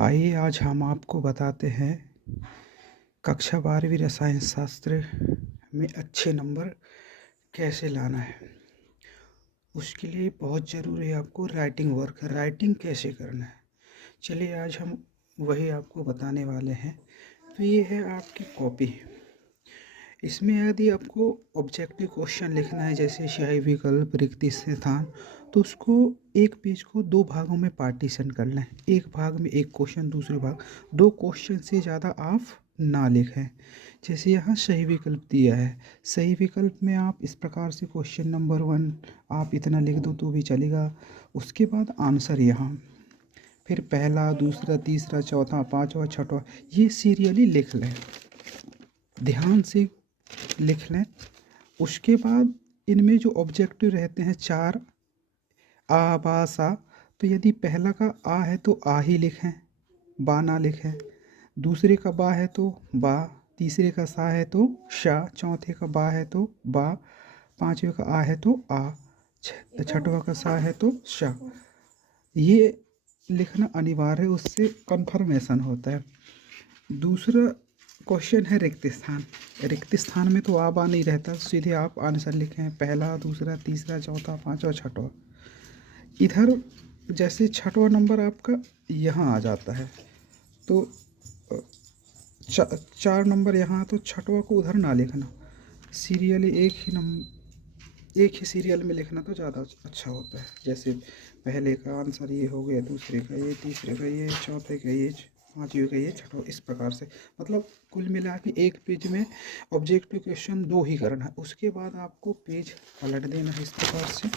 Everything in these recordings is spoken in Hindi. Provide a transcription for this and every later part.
आइए आज हम आपको बताते हैं कक्षा 12वीं रसायन शास्त्र में अच्छे नंबर कैसे लाना है। उसके लिए बहुत ज़रूरी है आपको राइटिंग वर्क, राइटिंग कैसे करना है। चलिए आज हम वही आपको बताने वाले हैं। तो ये है आपकी कॉपी। इसमें यदि आपको ऑब्जेक्टिव क्वेश्चन लिखना है जैसे सही विकल्प, रिक्त स्थान, तो उसको एक पेज को दो भागों में पार्टीशन करना है। एक भाग में एक क्वेश्चन, दूसरे भाग दो क्वेश्चन से ज़्यादा आप ना लिखें। जैसे यहाँ सही विकल्प दिया है, सही विकल्प में आप इस प्रकार से क्वेश्चन नंबर 1 आप इतना लिख दो तो भी चलेगा। उसके बाद आंसर यहाँ, फिर पहला, दूसरा, तीसरा, चौथा, पाँचवा, छठवा, ये सीरियली लिख लें, ध्यान से लिख लें। उसके बाद इनमें जो ऑब्जेक्टिव रहते हैं 4 आ, बा, सा, तो यदि पहला का आ है तो आ ही लिखें, बा ना लिखें। दूसरे का बा है तो बा, तीसरे का सा है तो शा, चौथे का बा है तो बा, पांचवे का आ है तो आ, छठवा का सा है तो शा। ये लिखना अनिवार्य है, उससे कंफर्मेशन होता है। दूसरा क्वेश्चन है रिक्त स्थान। रिक्त स्थान में तो आ बा नहीं रहता, सीधे आप आंसर लिखें, पहला, दूसरा, तीसरा, चौथा, पांचवा, छठवा। इधर जैसे छठवा नंबर आपका यहाँ आ जाता है तो 4 नंबर यहाँ, तो छठवा को उधर ना लिखना, सीरियली एक ही सीरियल में लिखना तो ज़्यादा अच्छा होता है। जैसे पहले का आंसर ये हो गया, दूसरे का ये, तीसरे का ये, चौथे का ये, पाँचवें का ये, छठवा, इस प्रकार से। मतलब कुल मिला के एक पेज में ऑब्जेक्टिव क्वेश्चन 2 ही करना है। उसके बाद आपको पेज पलट देना है, इस प्रकार से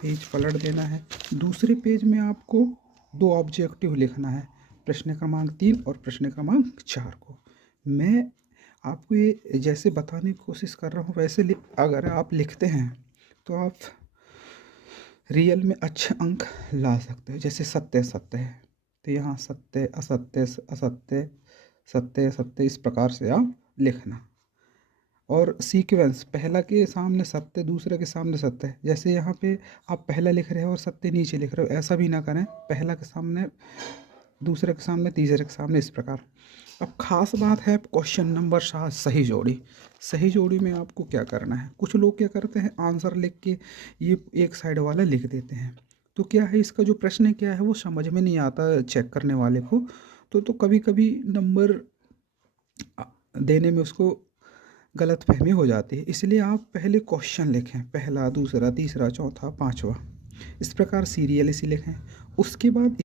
पेज पलट देना है। दूसरे पेज में आपको 2 ऑब्जेक्टिव लिखना है, प्रश्न क्रमांक 3 और प्रश्न क्रमांक 4 को। मैं आपको ये जैसे बताने की कोशिश कर रहा हूँ वैसे अगर आप लिखते हैं तो आप रियल में अच्छे अंक ला सकते हो। जैसे सत्य सत्य है तो यहाँ सत्य असत्य असत्य सत्य सत्य, इस प्रकार से आप लिखना। और सीक्वेंस, पहला के सामने सत्य, दूसरे के सामने सत्य। जैसे यहाँ पे आप पहला लिख रहे हो और सत्य नीचे लिख रहे हो, ऐसा भी ना करें, पहला के सामने, दूसरे के सामने, तीसरे के सामने, इस प्रकार। अब खास बात है क्वेश्चन नंबर 7 सही जोड़ी। सही जोड़ी में आपको क्या करना है, कुछ लोग क्या करते हैं आंसर लिख के ये एक साइड वाला लिख देते हैं, तो क्या है इसका जो प्रश्न क्या है वो समझ में नहीं आता चेक करने वाले को। तो कभी कभी नंबर देने में उसको गलतफहमी हो जाती है। इसलिए आप पहले क्वेश्चन लिखें, पहला, दूसरा, तीसरा, चौथा, पांचवा, इस प्रकार सीरियल इसी लिखें। उसके बाद